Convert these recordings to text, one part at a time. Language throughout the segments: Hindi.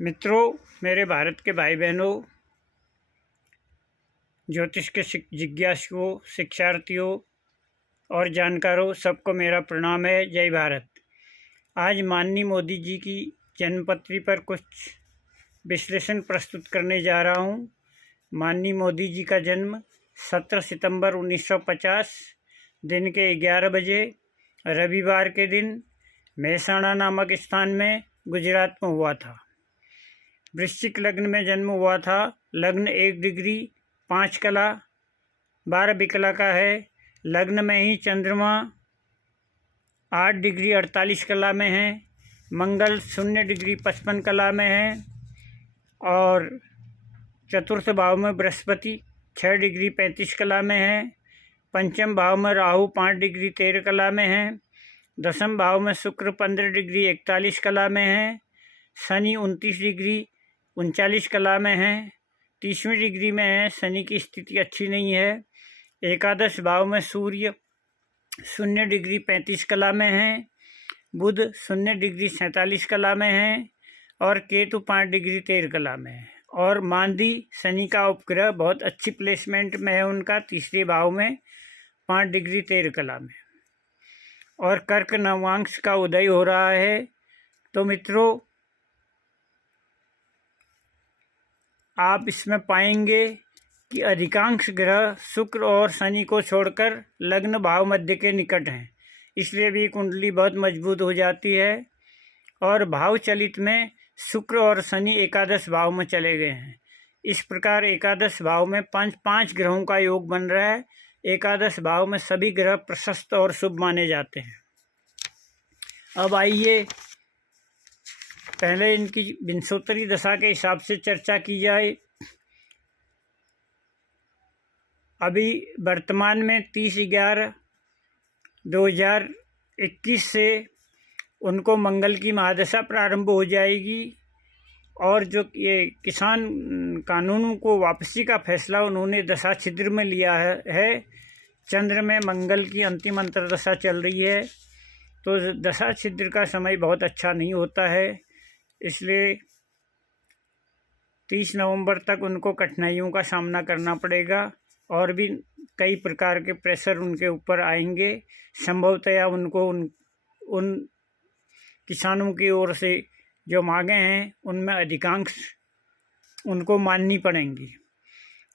मित्रों, मेरे भारत के भाई बहनों, ज्योतिष के जिज्ञासुओं, शिक्षार्थियों और जानकारों, सबको मेरा प्रणाम है। जय भारत। आज माननीय मोदी जी की जन्मपत्री पर कुछ विश्लेषण प्रस्तुत करने जा रहा हूँ। माननीय मोदी जी का जन्म 17 सितंबर 1950 दिन के 11 बजे रविवार के दिन मेहसाणा नामक स्थान में गुजरात में हुआ था। वृश्चिक लग्न में जन्म हुआ था। लग्न 1 डिग्री 5 कला 12 बिकला का है। लग्न में ही चंद्रमा 8 डिग्री 48 कला में है। मंगल 0 डिग्री 55 कला में है और चतुर्थ भाव में बृहस्पति 6 डिग्री 35 कला में है। पंचम भाव में राहु 5 डिग्री 13 कला में है। दसम भाव में शुक्र 15 डिग्री 41 कला में है। शनि 29 डिग्री 39 कला में है। 30वीं डिग्री में है। शनि की स्थिति अच्छी नहीं है। एकादश भाव में सूर्य 0 डिग्री 35 कला में है। बुध 0 डिग्री 47 कला में है और केतु 5 डिग्री 13 कला में है। और मांदी शनि का उपग्रह बहुत अच्छी प्लेसमेंट में है उनका, तीसरे भाव में 5 डिग्री 13 कला में। और कर्क नवांश का उदय हो रहा है। तो मित्रों, आप इसमें पाएंगे कि अधिकांश ग्रह शुक्र और शनि को छोड़कर लग्न भाव मध्य के निकट हैं, इसलिए भी कुंडली बहुत मजबूत हो जाती है। और भाव चलित में शुक्र और शनि एकादश भाव में चले गए हैं। इस प्रकार एकादश भाव में पांच ग्रहों का योग बन रहा है। एकादश भाव में सभी ग्रह प्रशस्त और शुभ माने जाते हैं। अब आइए पहले इनकी विंशोत्तरी दशा के हिसाब से चर्चा की जाए। अभी वर्तमान में 30/11/2021 से उनको मंगल की महादशा प्रारंभ हो जाएगी और जो ये किसान कानूनों को वापसी का फैसला उन्होंने दशा छिद्र में लिया है। चंद्र में मंगल की अंतिम अंतर्दशा चल रही है, तो दशा छिद्र का समय बहुत अच्छा नहीं होता है, इसलिए 30 नवंबर तक उनको कठिनाइयों का सामना करना पड़ेगा और भी कई प्रकार के प्रेशर उनके ऊपर आएंगे। संभवतया उनको उन किसानों की ओर से जो मांगे हैं उनमें अधिकांश उनको माननी पड़ेंगी।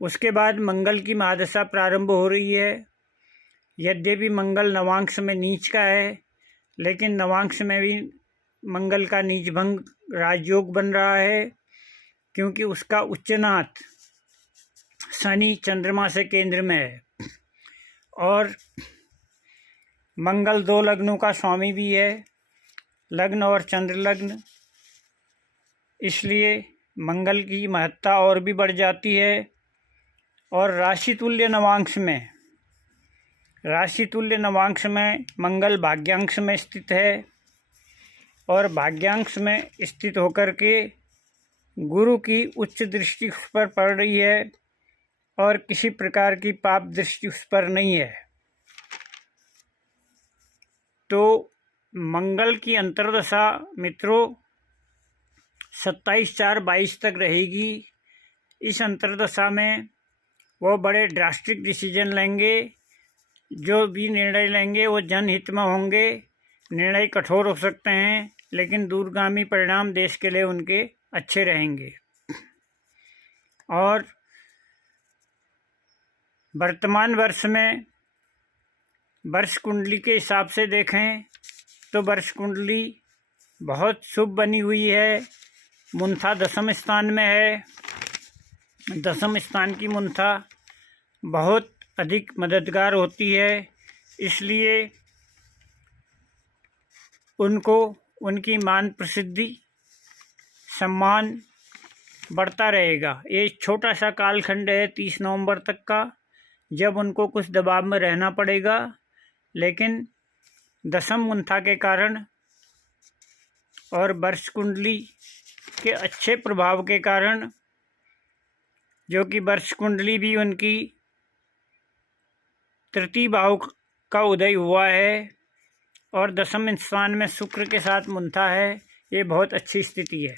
उसके बाद मंगल की महादशा प्रारंभ हो रही है। यद्यपि मंगल नवांश में नीच का है, लेकिन नवांश में भी मंगल का नीच भंग राजयोग बन रहा है, क्योंकि उसका उच्चनाथ शनि चंद्रमा से केंद्र में है और मंगल 2 लग्नों का स्वामी भी है, लग्न और चंद्र लग्न। इसलिए मंगल की महत्ता और भी बढ़ जाती है। और राशि तुल्य नवांश में मंगल भाग्यांश में स्थित है और भाग्यांश में स्थित होकर के गुरु की उच्च दृष्टि उस पर पड़ रही है और किसी प्रकार की पाप दृष्टि उस पर नहीं है। तो मंगल की अंतर्दशा मित्रों 27/4/22 तक रहेगी। इस अंतर्दशा में वो बड़े ड्रास्टिक डिसीजन लेंगे। जो भी निर्णय लेंगे वो जनहित में होंगे। निर्णय कठोर हो सकते हैं, लेकिन दूरगामी परिणाम देश के लिए उनके अच्छे रहेंगे। और वर्तमान वर्ष में वर्ष कुंडली के हिसाब से देखें तो वर्ष कुंडली बहुत शुभ बनी हुई है। मुंथा 10वें स्थान में है। 10वें स्थान की मुंथा बहुत अधिक मददगार होती है, इसलिए उनको उनकी मान प्रसिद्धि सम्मान बढ़ता रहेगा। ये छोटा सा कालखंड है 30 नवंबर तक का, जब उनको कुछ दबाव में रहना पड़ेगा, लेकिन दशम मुंथा के कारण और वर्ष कुंडली के अच्छे प्रभाव के कारण, जो कि वर्ष कुंडली भी उनकी तृतीय भाव का उदय हुआ है और 10वें स्थान में शुक्र के साथ मुंथा है, ये बहुत अच्छी स्थिति है।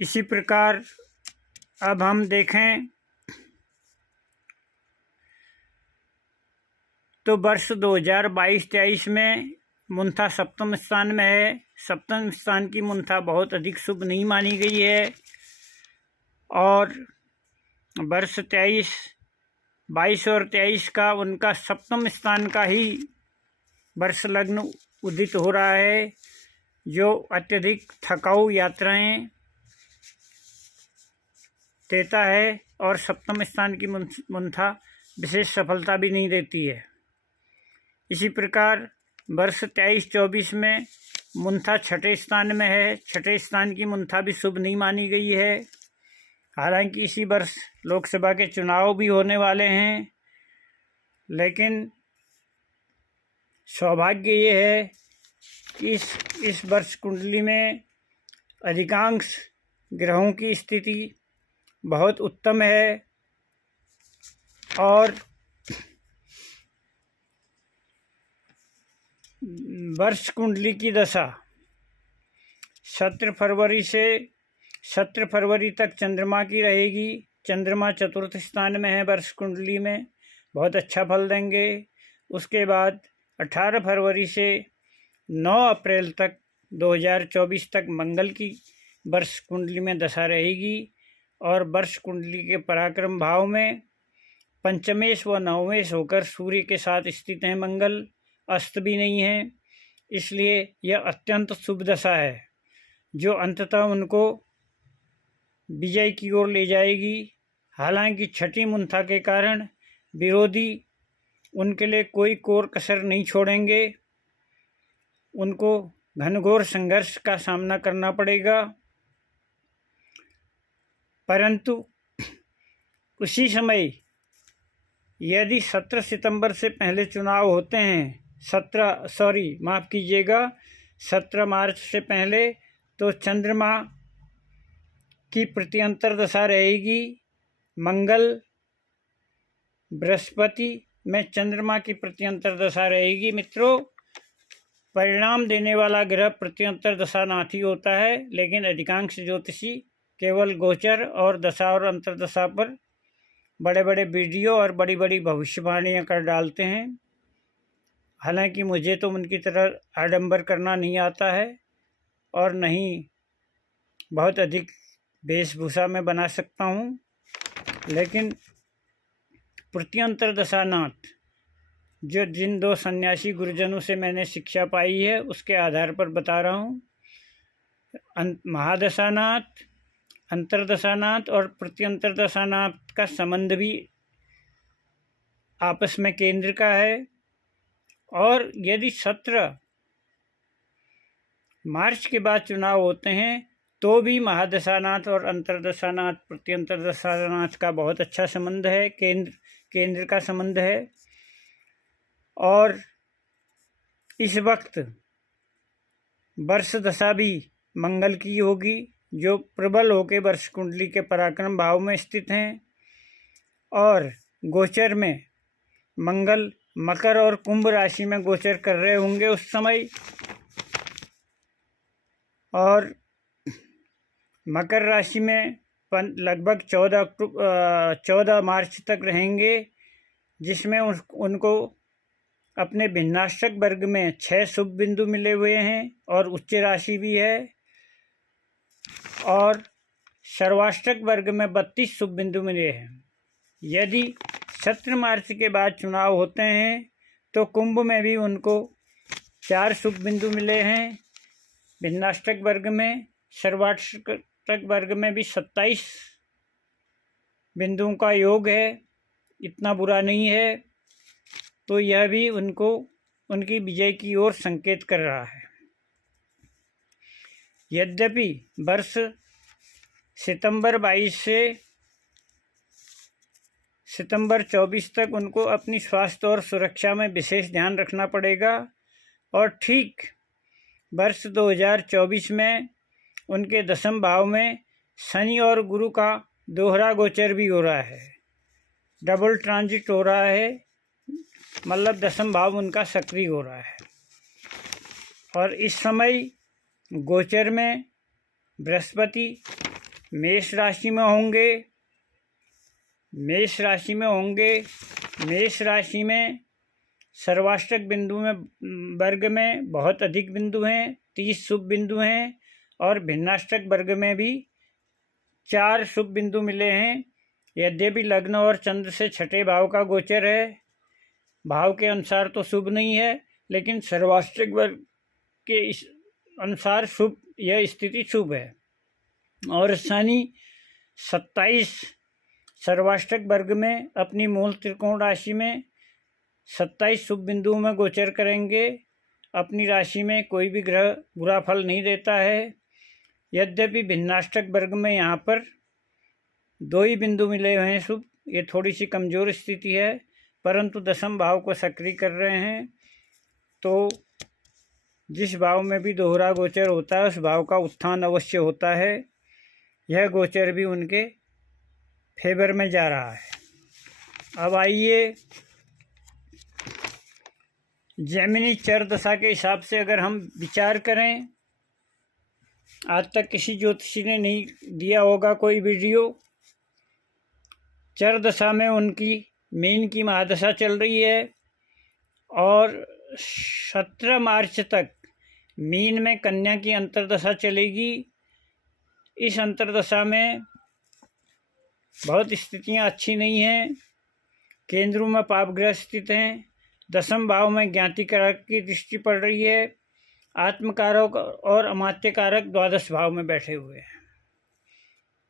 इसी प्रकार अब हम देखें तो वर्ष 2022-23 में मुंथा सप्तम स्थान में है। सप्तम स्थान की मुंथा बहुत अधिक शुभ नहीं मानी गई है और वर्ष 22 और 23 का उनका सप्तम स्थान का ही वर्ष लग्न उदित हो रहा है, जो अत्यधिक थकाऊ यात्राएं देता है और सप्तम स्थान की मुंथा विशेष सफलता भी नहीं देती है। इसी प्रकार वर्ष 23-24 में मुंथा छठे स्थान में है। छठे स्थान की मुंथा भी शुभ नहीं मानी गई है। हालांकि इसी वर्ष लोकसभा के चुनाव भी होने वाले हैं, लेकिन सौभाग्य ये है कि इस वर्ष कुंडली में अधिकांश ग्रहों की स्थिति बहुत उत्तम है और वर्ष कुंडली की दशा 17 फरवरी तक चंद्रमा की रहेगी। चंद्रमा चतुर्थ स्थान में है वर्ष कुंडली में, बहुत अच्छा फल देंगे। उसके बाद 18 फरवरी से 9 अप्रैल तक 2024 तक मंगल की वर्ष कुंडली में दशा रहेगी और वर्ष कुंडली के पराक्रम भाव में पंचमेश व नवमेश होकर सूर्य के साथ स्थित हैं। मंगल अस्त भी नहीं है, इसलिए यह अत्यंत शुभ दशा है जो अंततः उनको विजय की ओर ले जाएगी। हालांकि छठी मुंथा के कारण विरोधी उनके लिए कोई कोर कसर नहीं छोड़ेंगे, उनको घनघोर संघर्ष का सामना करना पड़ेगा। परंतु उसी समय यदि 17 सितंबर से पहले चुनाव होते हैं, 17 मार्च से पहले, तो चंद्रमा की प्रत्यंतर दशा रहेगी। मंगल बृहस्पति में चंद्रमा की प्रत्यंतर दशा रहेगी। मित्रों, परिणाम देने वाला ग्रह प्रत्यंतर दशा नाथ ही होता है, लेकिन अधिकांश ज्योतिषी केवल गोचर और दशा और अंतर्दशा पर बड़े बड़े वीडियो और बड़ी बड़ी भविष्यवाणियाँ कर डालते हैं। हालांकि मुझे तो उनकी तरह आडंबर करना नहीं आता है और नहीं बहुत अधिक वेशभूषा में बना सकता हूँ, लेकिन प्रत्यंतर दशानाथ जो जिन 2 सन्यासी गुरुजनों से मैंने शिक्षा पाई है उसके आधार पर बता रहा हूँ। महादशानाथ, अंतरदशानाथ और प्रत्यंतर दशानाथ का संबंध भी आपस में केंद्र का है और यदि 17 मार्च के बाद चुनाव होते हैं तो भी महादशानाथ और अंतरदशानाथ प्रत्यंतर दशानाथ का बहुत अच्छा संबंध है, केंद्र का संबंध है। और इस वक्त वर्ष दशा भी मंगल की होगी, जो प्रबल होकर वर्ष कुंडली के पराक्रम भाव में स्थित हैं और गोचर में मंगल मकर और कुंभ राशि में गोचर कर रहे होंगे उस समय, और मकर राशि में लगभग 14 मार्च तक रहेंगे, जिसमें उनको अपने भिन्नाष्टक वर्ग में 6 शुभ बिंदु मिले हुए हैं और उच्च राशि भी है, और सर्वाष्टक वर्ग में 32 शुभ बिंदु मिले हैं। यदि 17 मार्च के बाद चुनाव होते हैं तो कुंभ में भी उनको 4 शुभ बिंदु मिले हैं भिन्नाष्टक वर्ग में। सर्वाष्टक वर्ग में भी 27 बिंदुओं का योग है, इतना बुरा नहीं है, तो यह भी उनको उनकी विजय की ओर संकेत कर रहा है। यद्यपि वर्ष सितंबर 22 से सितंबर 24 तक उनको अपनी स्वास्थ्य और सुरक्षा में विशेष ध्यान रखना पड़ेगा, और ठीक वर्ष 2024 में उनके 10वें भाव में शनि और गुरु का दोहरा गोचर भी हो रहा है, डबल ट्रांजिट हो रहा है, मतलब 10वां भाव उनका सक्रिय हो रहा है। और इस समय गोचर में बृहस्पति मेष राशि में होंगे। मेष राशि में सर्वाष्टक बिंदु में वर्ग में बहुत अधिक बिंदु हैं, 30 शुभ बिंदु हैं, और भिन्नाष्टक वर्ग में भी 4 शुभ बिंदु मिले हैं। यद्यपि लग्न और चंद्र से छठे भाव का गोचर है, भाव के अनुसार तो शुभ नहीं है, लेकिन सर्वाष्टक वर्ग के इस अनुसार शुभ, यह स्थिति शुभ है। और शनि 27 सर्वाष्टक वर्ग में अपनी मूल त्रिकोण राशि में 27 शुभ बिंदुओं में गोचर करेंगे। अपनी राशि में कोई भी ग्रह बुरा फल नहीं देता है। यद्यपि भिन्नाष्टक वर्ग में यहाँ पर 2 ही बिंदु मिले हुए हैं शुभ, ये थोड़ी सी कमज़ोर स्थिति है, परंतु दशम भाव को सक्रिय कर रहे हैं, तो जिस भाव में भी दोहरा गोचर होता है उस भाव का उत्थान अवश्य होता है। यह गोचर भी उनके फेवर में जा रहा है। अब आइए जेमिनी चर दशा के हिसाब से अगर हम विचार करें, आज तक किसी ज्योतिषी ने नहीं दिया होगा कोई वीडियो। चर दशा में उनकी मीन की महादशा चल रही है और 17 मार्च तक मीन में कन्या की अंतर्दशा चलेगी। इस अंतर्दशा में बहुत स्थितियां अच्छी नहीं हैं। केंद्रों में पाप ग्रह स्थित हैं। दशम भाव में ज्ञाति कारक की दृष्टि पड़ रही है। आत्मकारक और अमात्य कारक द्वादश भाव में बैठे हुए हैं।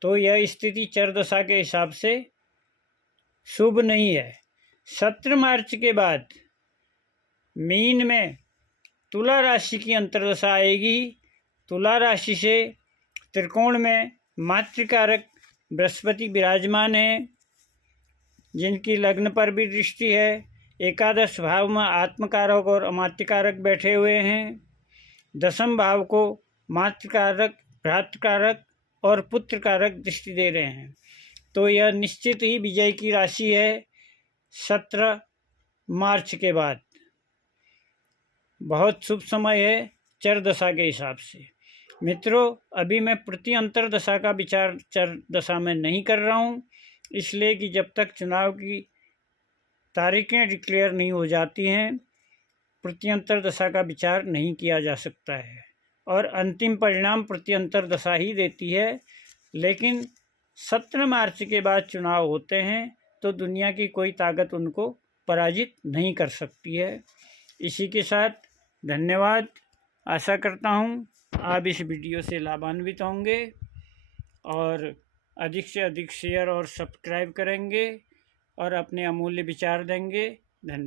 तो यह स्थिति चर दशा के हिसाब से शुभ नहीं है। 17 मार्च के बाद मीन में तुला राशि की अंतर्दशा आएगी। तुला राशि से त्रिकोण में मातृकारक बृहस्पति विराजमान है, जिनकी लग्न पर भी दृष्टि है। एकादश भाव में आत्मकारक और अमात्यकारक बैठे हुए हैं। दशम भाव को मातृकारक, भ्रातृकारक और पुत्रकारक दृष्टि दे रहे हैं। तो यह निश्चित ही विजय की राशि है। 17 मार्च के बाद बहुत शुभ समय है चर दशा के हिसाब से। मित्रों, अभी मैं प्रति अंतर दशा का विचार चर दशा में नहीं कर रहा हूँ, इसलिए कि जब तक चुनाव की तारीखें डिक्लेयर नहीं हो जाती हैं, प्रत्यंतर दशा का विचार नहीं किया जा सकता है और अंतिम परिणाम प्रत्यंतर दशा ही देती है। लेकिन 17 मार्च के बाद चुनाव होते हैं तो दुनिया की कोई ताकत उनको पराजित नहीं कर सकती है। इसी के साथ धन्यवाद। आशा करता हूँ आप इस वीडियो से लाभान्वित होंगे और अधिक से अधिक शेयर और सब्सक्राइब करेंगे और अपने अमूल्य विचार देंगे। धन्यवाद।